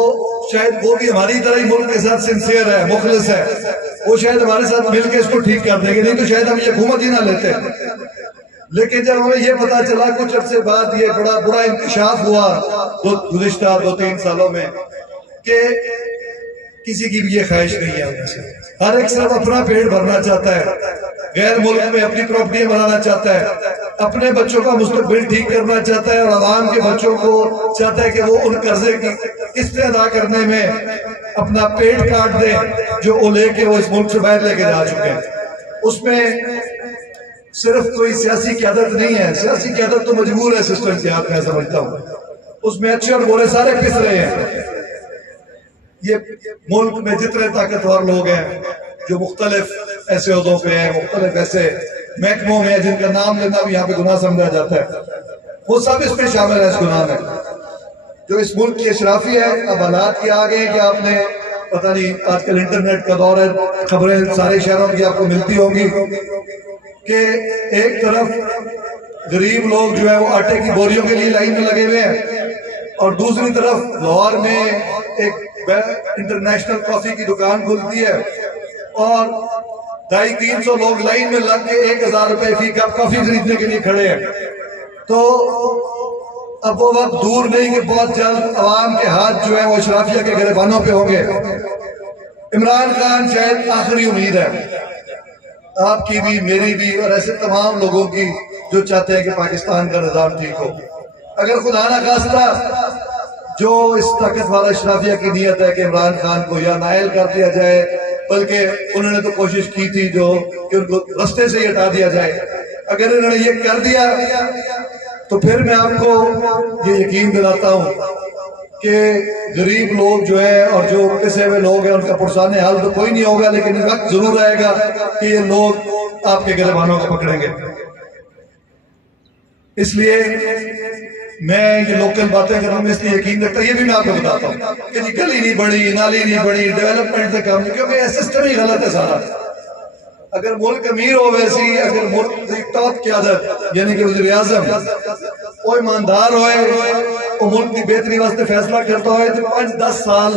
शायद वो भी हमारी तरह ही मुल्क के साथ सिंसियर है, मुखलिस है, वो शायद हमारे साथ मिलकर इसको ठीक कर देंगे, नहीं तो शायद हम ये हुकूमत ही ना लेते। लेकिन जब हमें ये पता चला कुछ अरसे बाद, ये बड़ा बुरा इंकशाफ हुआ गुज़िश्ता 2-3 सालों में कि किसी की भी ये ख्वाहिश नहीं है उनमें से। हर एक सिर्फ अपना पेट भरना चाहता है, गैर मुल्क में अपनी प्रॉपर्टी बनाना चाहता है, अपने बच्चों का मुस्तकबिल ठीक करना चाहता है और आवाम के बच्चों को चाहता है कि वो उन कर्जे की किस्तें अदा करने में अपना पेट काट दे जो वो लेके वो इस मुल्क से बाहर लेके जा चुके हैं। उसमें सिर्फ कोई सियासी क़यादत नहीं है, सियासी क़यादत तो मजबूर है सिस्टम के हाथ में, समझता हूँ। उसमें अच्छे और बुरे सारे पिस रहे हैं। ये मुल्क में जितने ताकतवर लोग हैं जो मुख्तलिफ ऐसे ओहदों पे हैं, मुख्तलिफ ऐसे महकमों में, जिनका नाम लेना भी यहाँ पे गुनाह समझा जाता है, वो सब इसमें शामिल है। इस गुनाह में जो इस मुल्क की अशराफी है, अब हालात के आ गए कि आपने पता नहीं, आजकल इंटरनेट का दौर है, खबरें सारे शहरों की आपको मिलती होंगी कि एक तरफ गरीब लोग जो है वो आटे की बोरियों के लिए लाइन में लगे हुए हैं और दूसरी तरफ लाहौर में एक इंटरनेशनल कॉफी की दुकान खुलती है और 250-300 लोग लाइन में लग के 1000 रुपए फी कप कॉफी खरीदने के लिए खड़े हैं। तो अब वो वक्त दूर नहीं कि बहुत जल्द अवाम के हाथ जो है वो अशराफिया के गिरबानों पे होंगे इमरान खान शायद आखिरी उम्मीद है आपकी भी, मेरी भी, और ऐसे तमाम लोगों की जो चाहते हैं कि पाकिस्तान का निजाम ठीक हो। अगर खुदा ना खास्ता जो इस ताकत वाला इशराफिया की नीयत है कि इमरान खान को या नायल कर दिया जाए, बल्कि उन्होंने तो कोशिश की थी जो कि उनको रास्ते से ही हटा दिया जाए, अगर इन्होंने ये कर दिया तो फिर मैं आपको ये यकीन दिलाता हूँ कि गरीब लोग जो है और जो पिसे हुए लोग हैं उनका पुरसाने हाल तो कोई नहीं होगा, लेकिन वक्त जरूर आएगा कि ये लोग आपके गिरबानों को पकड़ेंगे। इसलिए मैं ये लोकल बातें करने में इसलिए यकीन रखता, ये भी मैं आपको बताता हूँ कि जी गली नहीं बनी, नाली नहीं बनी, डेवलपमेंट का काम नहीं, क्योंकि सिस्टम ही गलत है सारा। अगर मुल्क अमीर हो वैसी, अगर मुल्क टॉप क्यादत यानी कि वज़ीर आज़म कोई ईमानदार होए, वो मुल्क की बेहतरी वास्ते फैसला करता है तो 5-10 साल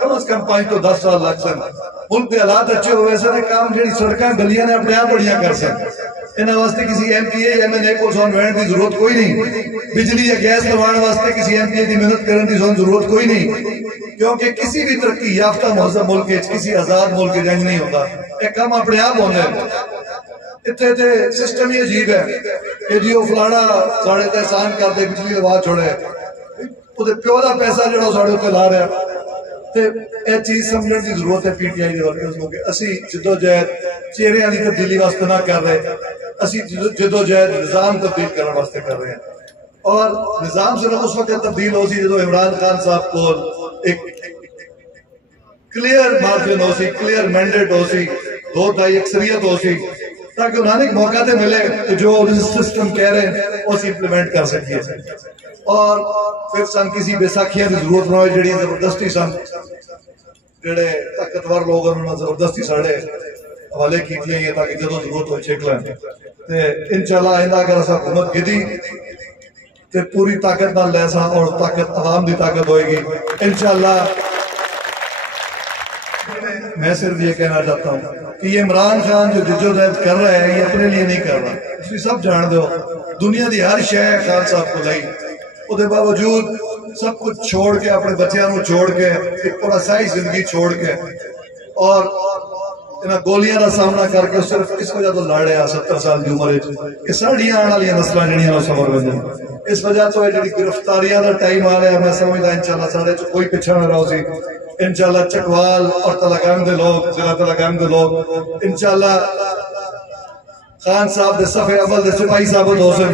कम से कम 5 तो 10 साल लग सन। मुल्क के हालात अच्छे हो वैसे काम जी सड़क गलियां ने अपने आप बढ़िया कर सकते, इन्होंने वास्ते किसी MPA MNA को सोन वैन की जरूरत कोई नहीं, बिजली या गैस लगवाने वास्ते किसी MPA की मेहनत करने की सोन जरूरत कोई नहीं, क्योंकि किसी भी तरक्की याफ्ता महज़ब मुल्क किसी आजाद मुल्क जंग नहीं होता, एक काम अपने आप होने। इतने सिस्टम ही अजीब है कि जी फलाना साढ़े ते एहसान करते बिजली लवा छोड़े, प्यो का पैसा जो साढ़े उत्ते ला रहा, तो यह चीज समझने की जरूरत है PTI के वर्कर्स को कि असी जिदोजहद चेहरिया की तब्दीली वास्ते ना कर रहे, असी जिदोजहद निजाम तब्दील करने वास्ते कर रहे हैं। और निजाम सिर्फ उस वक्त तब्दील हो सी जो इमरान खान साहब को एक क्लियर मार्जिन हो सी, क्लियर मैंडेट हो सी, 2/3 अक्सरियत हो सी, ताकि उन्हें एक मौका तो मिले कि जो सिस्टम कह रहे हैं उसे इंप्लीमेंट कर सकिए। और फिर सन किसी बैसाखियां की जरूरत ना हो जी जबरदस्ती सन जेडे ताकतवर लोग उन्होंने जबरदस्ती साढ़े हवाले की ताकि जो जरूरत हो छेक लें। इंशाल्लाह आइंदा अगर असा हुकूमत गिदी तो पूरी ताकत नाल लैसा और ताकत आवाम की ताकत होएगी इंशाल्लाह। मैं सिर्फ ये कहना चाहता हूँ कि ये इमरान खान जो जिद्दोजहद कर रहा है ये अपने लिए नहीं कर रहा, इसलिए सब जान दो दुनिया की हर शय खान साहब को लाई, उसके बावजूद सब कुछ छोड़ के अपने बच्चों को छोड़ के एक पूरा सही जिंदगी छोड़ के और इन्हें गोलियां का सामना करके सिर्फ इस वजह तो लड़ रहा 70 साल की उम्र साड़ियां आने वाली नस्ल जड़ियां सबर बने इस वजह तो जी गिरफ्तारियां का टाइम आ रहा है। मैं समझदा इंशाल्लाह साढ़े कोई पिछा ना रहो सी, इंशाल्लाह चकवाल और तलागंग के लोग जिला तलागंग के लोग इंशाल्लाह खान साहब के सफे अव्वल के सिपाही साबित हो सन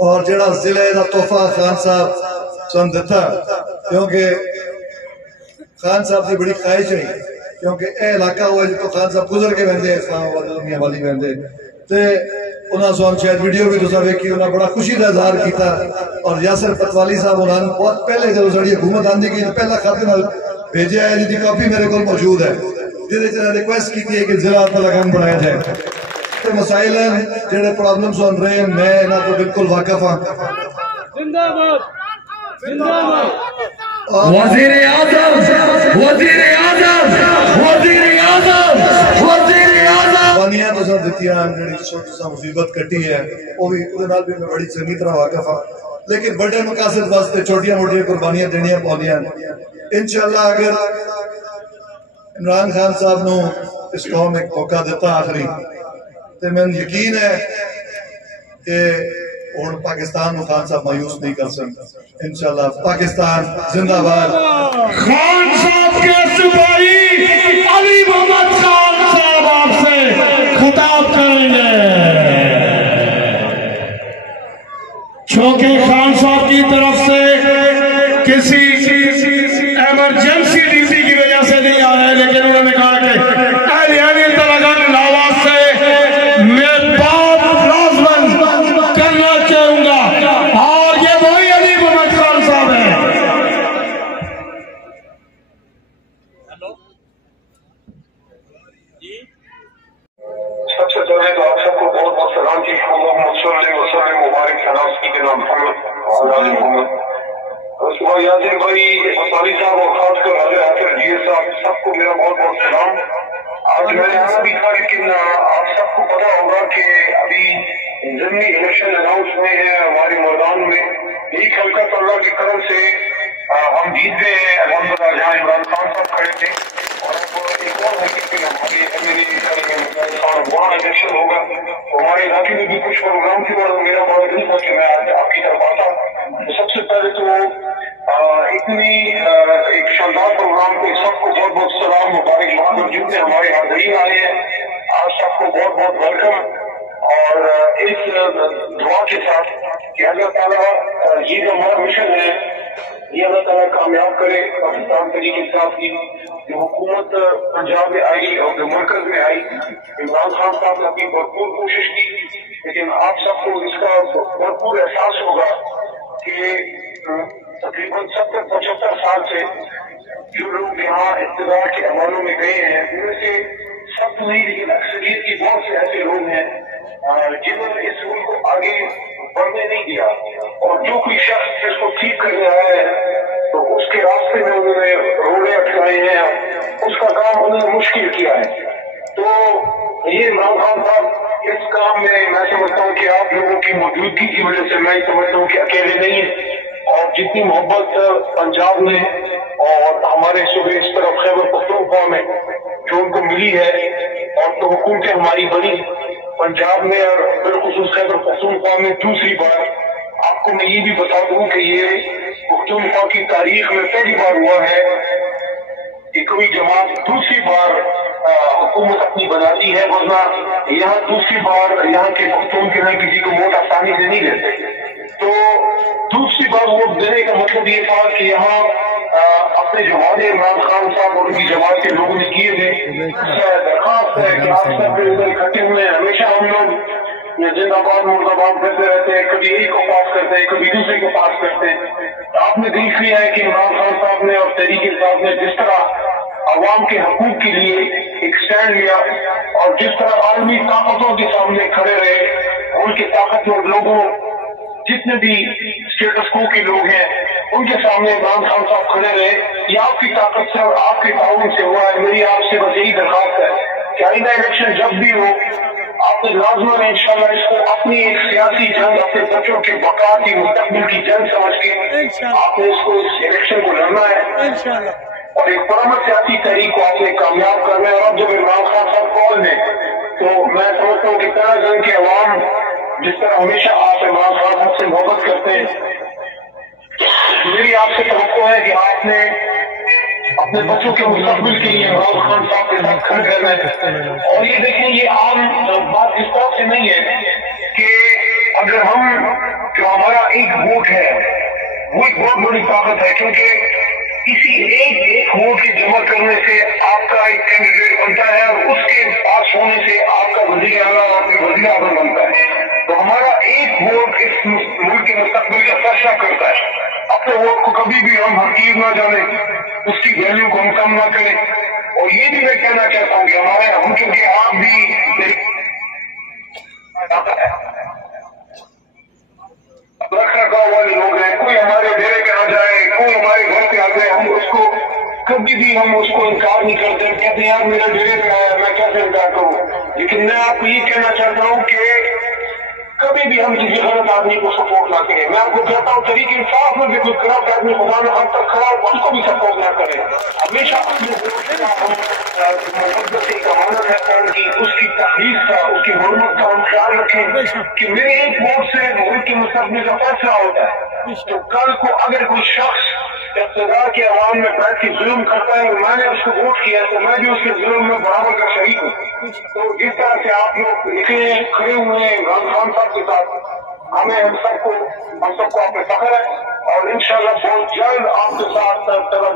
और जेड़ा जिले का तोहफा खान साहब सन दिता, क्योंकि खान साहब की बड़ी ख्वाहिश है क्योंकि यह इलाका हुआ जो खान साहब गुजर के बहते इस्लामाबाद मियां वाली बहते ते उन्होंने सो शायद वीडियो भी तुसा वेखी, उन्होंने बड़ा खुशी का इजहार किया और यासर पतवाली साहब उन्होंने बहुत पहले जो साड़ी हुकूमत आंदी की पहला खत भेजा है जिसकी कॉपी मेरे को मौजूद है जिसे रिक्वेस्ट की है कि जिला तलागंग बनाया जाए। तो मसाइल हैं जेडे प्रॉब्लम सुन रहे हैं, मैं इन्हों को बिल्कुल वाकिफ हाँ। वज़ीर आज़म वज़ीर आज़म वज़ीर आज़म वज़ीर आज़म वानियां तो सब दित्तियां जेडी छोटी सा मुसीबत कटी है वो भी उहदे नाल भी मैं बड़ी चंगी तरह वाकिफ हाँ, लेकिन बड़े मकासद वास्ते छोटियां मोटियां कुर्बानियां देनियां पौंदियां। इंशाल्लाह अगर इमरान खान साहब ने इस कौम एक मौका दिता आखिरी तो मैं यकीन है कि और पाकिस्तान को खान साहब मायूस नहीं कर सकते। इंशाल्लाह पाकिस्तान जिंदाबाद। खान साहब के सिपाही अली मोहम्मद खान साहब आपसे खिताब करेंगे, क्योंकि खान साहब की तरफ से किसी इमरजेंसी ड्यूटी की वजह से नहीं आ रहे, लेकिन उन्होंने कहा कि तलागंग लावा से मैं बात राजबंद करना चाहूंगा और ये वही अली मोहम्मद खान साहब है। सबसे पहले तो आप सबको बहुत बहुत सलाम की मुबारक सलाम के नाम मोहम्मद। उसके बाद यासिर भाई मसाली साहब और खासकर हाफिज GS साहब सबको मेरा बहुत बहुत सलाम। आज मैंने आना भी था लेकिन आप सबको पता होगा कि अभी ज़िमनी इलेक्शन अनाउंस हुए हैं हमारे मैदान में, एक हल्का अल्लाह की तरफ से हम जीत गए हैं अल्हम्दुलिल्लाह, जहाँ इमरान खान साहब खड़े थे और एक और है कि हमारे MLA वहाँ इलेक्शन होगा, तो हमारे इलाके में भी कुछ प्रोग्राम के बाद मेरा बड़ा दिल था कि मैं आज आपकी तरफ आता। तो सबसे पहले तो इतनी एक शानदार प्रोग्राम पे सबको बहुत बहुत सलाम, मुबारकबाद, और जितने हमारे हाज़रीन आए हैं आज सबको बहुत बहुत वेलकम। और इस दुआ के साथ कि अल्लाह ताला ये जो हमारा मिशन है ये अल्लाह ताला कामयाब करे। पाकिस्तान तरीके साथ की जो हुकूमत पंजाब में आई और जो मरकज में आई, इमरान खान साहब ने अपनी भरपूर कोशिश की, लेकिन आप सबको इसका भरपूर एहसास होगा कि तकरीबन 70-75 साल से जो लोग यहाँ इक़्तिदार के हवालों में गए हैं उनमें से सब तो नहीं, लेकिन अक्सरियत की बहुत से ऐसे लोग हैं जिन्होंने इस मुल्क को आगे बढ़ने नहीं दिया, और जो कोई शख्स इसको ठीक कर रहा है तो उसके रास्ते में उन्होंने रोड़े अटकाए हैं, उसका काम उन्होंने मुश्किल किया है। तो ये इमरान खान साहब इस काम में मैं समझता हूँ कि आप लोगों की मौजूदगी की वजह से मैं समझता हूँ कि अकेले नहीं है, और जितनी मोहब्बत पंजाब में और हमारे सूबे इस तरफ खैबर पख्तूनख्वा में जो उनको मिली है, और तो हुकूमतें हमारी बनी पंजाब में और बिलखुसूस खैबर पख्तूनख्वा में दूसरी बार। आपको मैं ये भी बता दूं कि ये पख्तूनख्वा की तारीख में पहली बार हुआ है कि कोई जमात दूसरी बार हुकूमत अपनी बनाती है, वरना यहाँ दूसरी बार यहाँ के पख्तून के लिए किसी को वोट आसानी से नहीं देते। तो दूसरी बार वोट देने का मतलब ये था कि यहाँ अपने जो वादे इमरान खान साहब और उनकी जमात के लोगों ने किए थे, दरखास्त है कि आप सब उधर इकट्ठे हुए हैं। हमेशा हम लोग जिंदाबाद मुर्दाबाद करते रहते हैं, कभी एक को पास करते हैं, कभी दूसरे को पास करते हैं। आपने देख लिया है कि इमरान खान साहब ने और तहरीक साहब ने जिस तरह अवाम के हकूक के लिए एक स्टैंड लिया और जिस तरह आलमी ताकतों के सामने खड़े रहे, उनके ताकतवर लोगों जितने भी स्टेटस को के लोग हैं उनके सामने इमरान खान साहब खड़े रहे, ये आपकी ताकत से और आपके ताउन से हुआ है। मेरी आपसे बस यही दरखास्त है कि आइंदा इलेक्शन जब भी हो आपने लाजमन इंशाल्लाह इसको अपनी एक सियासी जंग, अपने बच्चों के बका की मुस्तकबिल की जंग समझ के आपने इसको इस इलेक्शन को लड़ना है और एक पुरअमन सियासी तहरीक को आपने कामयाब करना है। और अब जब इमरान खान साहब कॉल में, तो मैं समझता हूँ कि तरह जंग के अवाम जिस तरह हमेशा आप इमरान खान साहब से मोहब्बत करते हैं, मेरी आपसे तवक्को है कि आपने अपने बच्चों के मुस्तकबिल के लिए इमरान खान साहब के साथ खड़े रहना है। और ये देखें, ये आम बात इस बात से नहीं है कि अगर हम जो हमारा एक वोट है वो एक बहुत बड़ी ताकत है, क्योंकि किसी एक वोट के जमा करने से आपका एक कैंडिडेट बनता है और उसके पास होने से आपका वज़ीर आला और वज़ीर आज़म बनता है। तो हमारा एक वोट इस मुल्क के मुस्तकबिल का फैसला करता है। अपने वोट को कभी भी हम हकीर ना जाने, उसकी वैल्यू को हम कम ना करें। और ये भी मैं कहना चाहता हूँ कि हमारे हम, क्योंकि आप भी रख रखाव वाले लोग हैं, कोई हमारे डेरे पे आ जाए, कोई हमारे घर पे आ जाए, हम उसको कभी भी हम उसको इनकार नहीं करते। कहते यार मेरा डेरे पे आया, मैं कैसे इनकार करूँ। लेकिन मैं आपको ये कहना चाहता हूँ कि कभी भी हम किसी गलत आदमी को सपोर्ट ना करें। मैं आपको कहता हूँ तरीके इंसाफ में भी कोई खराब आदमी खुदा न खास्ता खड़ा हो उसको भी सपोर्ट ना करें। हमेशा अपने मोहब्बत एक अमानत है कौन की, उसकी तहरीक का, उसकी हुर्मत का हम ख्याल रखें कि मेरे एक वोट से मुल्क के मुस्तकबिल का फैसला होता है। तो कल को अगर कोई शख्स इक़्तिदार के अवाम में बैठ के जुल्म करता है और मैंने उसको वोट किया तो मैं भी उसके जुल्म में बराबर का शरीक हूँ। तो जिस तरह से आप लोग निकले खड़े हुए हैं इमरान खान साहब के साथ, हमें हम सबको आप पे फख्र है। और इंशाल्लाह बहुत जल्द आपके साथ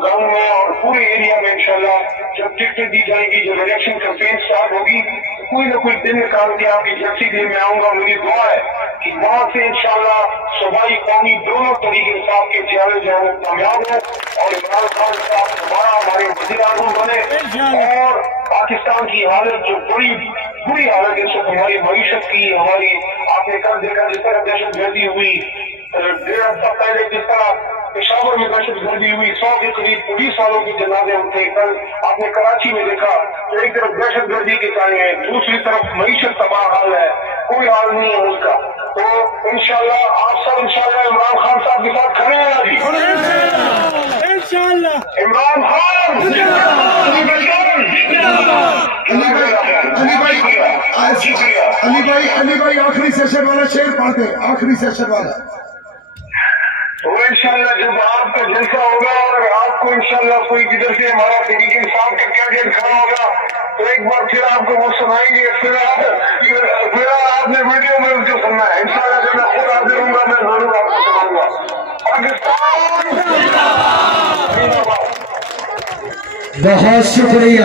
गाँव में और पूरे एरिया में इंशाल्लाह जब टिकटें दी जाएंगी, जब इलेक्शन कैंपेन स्टार्ट होगी, कोई ना कोई दिन निकाल के आपकी जर्सी दिन में आऊंगा। मेरी दुआ है कि वहां से इंशाल्लाह सूबाई कौमी दोनों तरीके साहब के चेहरे जो है कामयाब हो और इमरान खान साहब दोबारा हमारे वज़ीर आज़म बने। और पाकिस्तान की हालत जो बड़ी बुरी हालत है, सब हमारी मईशत की, हमारी आपने कल देखा जिस तरह दहशतगर्दी हुई, 1.5 हफ्ता पहले जिस तरह पेशावर में दहशतगर्दी हुई, 100 के करीब पुलिस वालों की जनाजे उठे। कल आपने कराची में देखा तो एक तरफ दहशतगर्दी के टाइम है, दूसरी तरफ मईशत तबाह हाल है, कोई हाल नहीं है उसका। तो इंशाल्लाह आप सब इंशाल्लाह इमरान खान साहब के साथ खड़े हैं अभी। इमरान खान, अली भाई आखिरी सेशन वाला शेर पढ़ दे, आखिरी सेशन वाला। तो इंशाल्लाह जब आपका जलसा होगा और आपको इंशाल्लाह कोई किधर से हमारा तहरीक इंसाफ का कैंडिडेट खड़ा होगा तो एक बार फिर आपको वो सुनाएंगे, फिर आपने वीडियो में उसको सुनना है। इंशाल्लाह जब मैं खुद हाजिर हूँगा मैं जरूर आपको सुनाऊंगा। पाकिस्तान बहुत शुक्रिया।